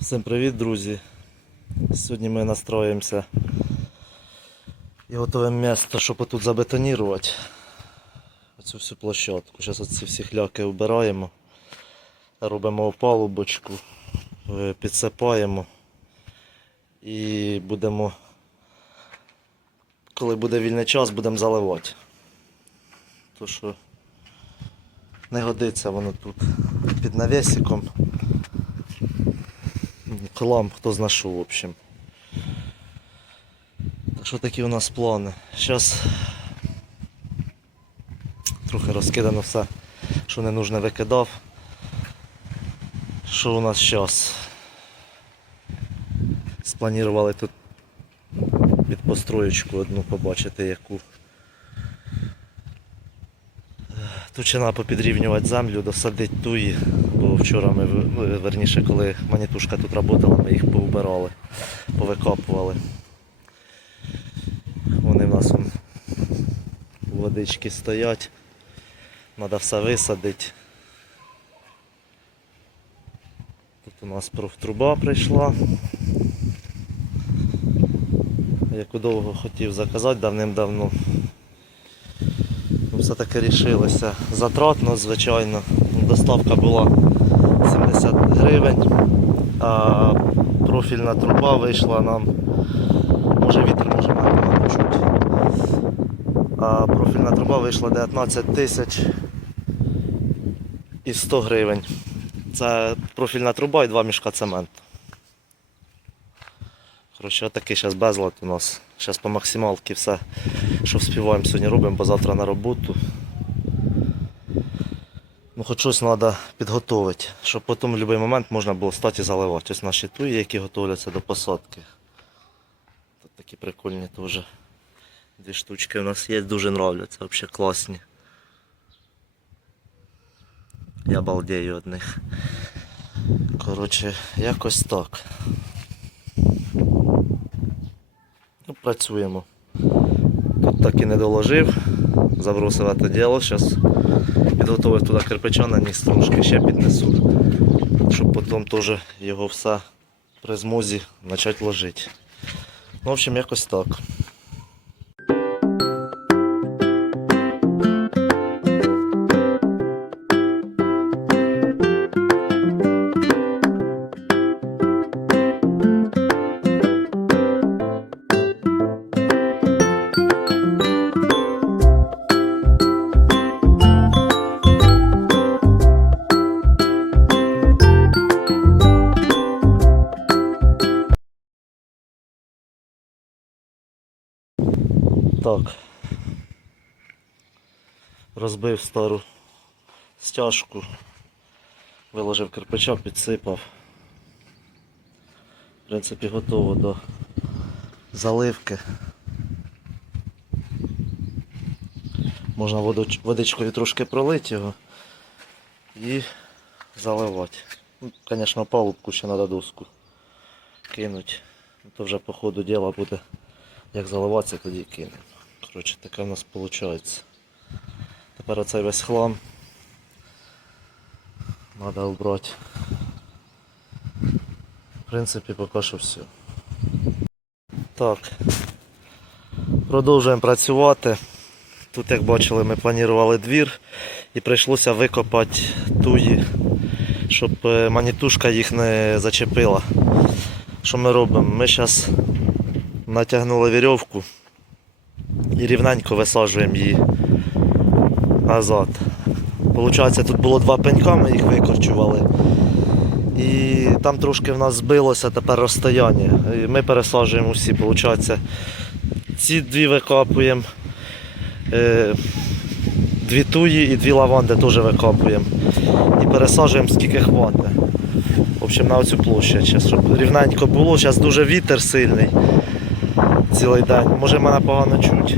Всім привіт, друзі! Сьогодні ми настроїмося і готуємо місце, щоб тут забетонувати оцю всю площадку. Зараз оці всі хляки вбираємо, робимо опалубочку, е, підсипаємо і будемо, коли буде вільний час, будемо заливати. То що не годиться воно тут під навісиком. Клам, хто зна що, в общем. Так що такі у нас плани. Зараз трохи розкидано все, що не нужне викидав. Що у нас зараз? Спланували тут під построєчку одну побачити яку. Тут ще треба попідрівнювати землю, досадити туї, бо вчора ми, ну, верніше, коли манітушка тут працювала, ми їх повбирали, повикопували. Вони в нас вон, водички стоять. Треба все висадити. Тут у нас профтруба прийшла. Яку довго хотів заказати давним-давно. Ну, все-таки рішилися. Затратно, звичайно. Доставка була 70 гривень, а профільна труба вийшла нам. Може вітер, може має чуть. А профільна труба вийшла 19 тисяч і 100 гривень. Це профільна труба і два мішка цементу. Коротше, отакий зараз безлад у нас. Зараз по максималці все, що вспіваємо сьогодні робимо, бо завтра на роботу. Ну, хоч щось треба підготувати, щоб потім в будь-який момент можна було стати і заливати. Ось наші туї, які готуються до посадки. Тут такі прикольні теж. Дві штучки у нас є, дуже нравляться, взагалі класні. Я балдею від них. Коротше, якось так. Ну, працюємо. Тут так і не доложив. Забросив це діло. Зараз підготовив туди кирпича, на наніс трошки ще піднесу. Щоб потім теж його все при змозі почати ложити. Ну, в общем, якось так. Так. Розбив стару стяжку, виложив кирпича, підсипав. В принципі, готово до заливки. Можна водичкою трошки пролити його і заливати. Ну, Звісно, палубку ще треба доску кинути. То вже по ходу діла буде як заливатися, тоді кинемо. Коротше, таке в нас виходить. Тепер оцей весь хлам треба обрати. В принципі, поки що все. Так. Продовжуємо працювати. Тут, як бачили, ми планували двір і прийшлося викопати туї, щоб е, манітушка їх не зачепила. Що ми робимо? Ми зараз натягнули вірьовку і рівненько висаджуємо її назад. Получається, тут було два пенька, ми їх викорчували. І там трошки в нас збилося тепер розстояння. І ми пересаджуємо всі, Получається, ці дві викопуємо. е, Дві туї і дві лаванди теж викопуємо. І пересаджуємо скільки хватить. В общем, на оцю щас, щоб рівненько було. Зараз дуже вітер сильний цілий день. Може мене погано чуть.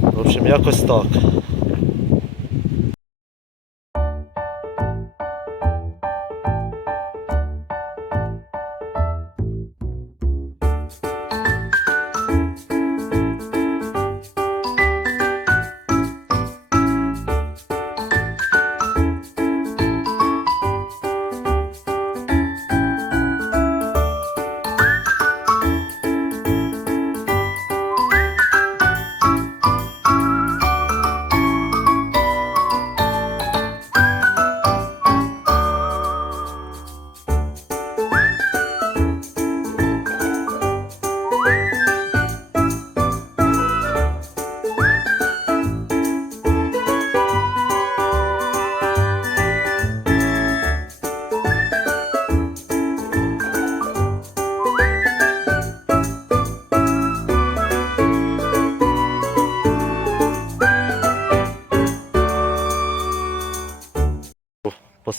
В общем, якось так.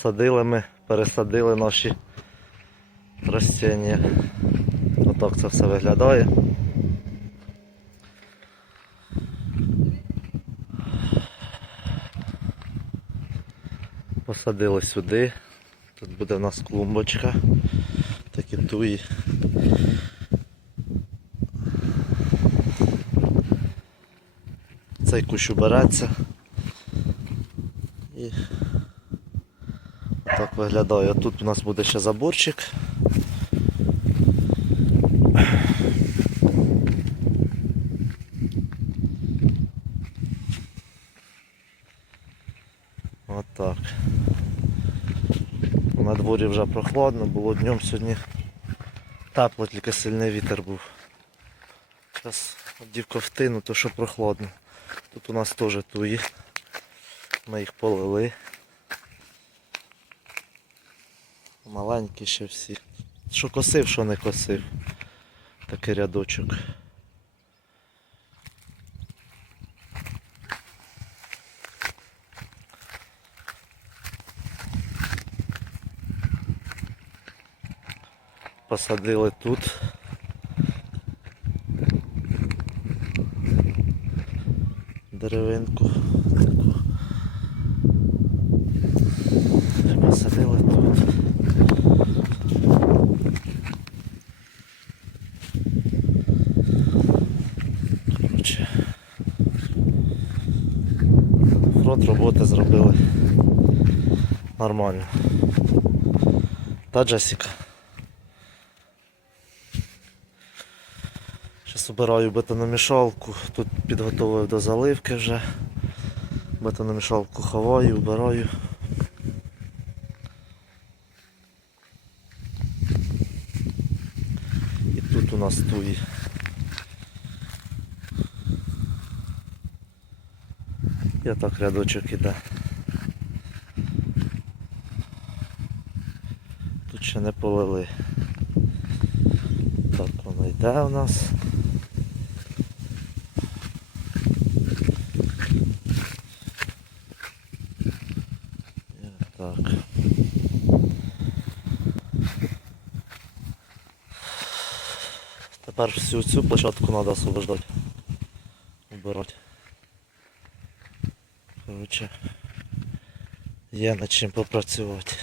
Посадили ми, пересадили наші ростіння. Отак це все виглядає. Посадили сюди. Тут буде в нас клумбочка. Такі туї. Цей кущ убереться. І так виглядає. Тут у нас буде ще заборчик. Отак. На дворі вже прохладно, було днем сьогодні тепло, тільки сильний вітер був. Зараз одів ковтину, то що прохладно. Тут у нас теж туї. Ми їх полили. Маленькі ще всі. Що косив, що не косив. Такий рядочок. Посадили тут. Деревинку. Таку. Посадили тут. Коротше. Фронт роботи зробили нормально. Та Джесіка. Зараз обираю бетономішалку, тут підготовив до заливки вже. Бетономішалку ховаю, вбираю. І тут у нас туї. І так рядочок іде. Тут ще не полили. Так воно йде у нас. Тепер всю цю площадку треба освобождати. Убирати. Коротше, є над чим попрацювати.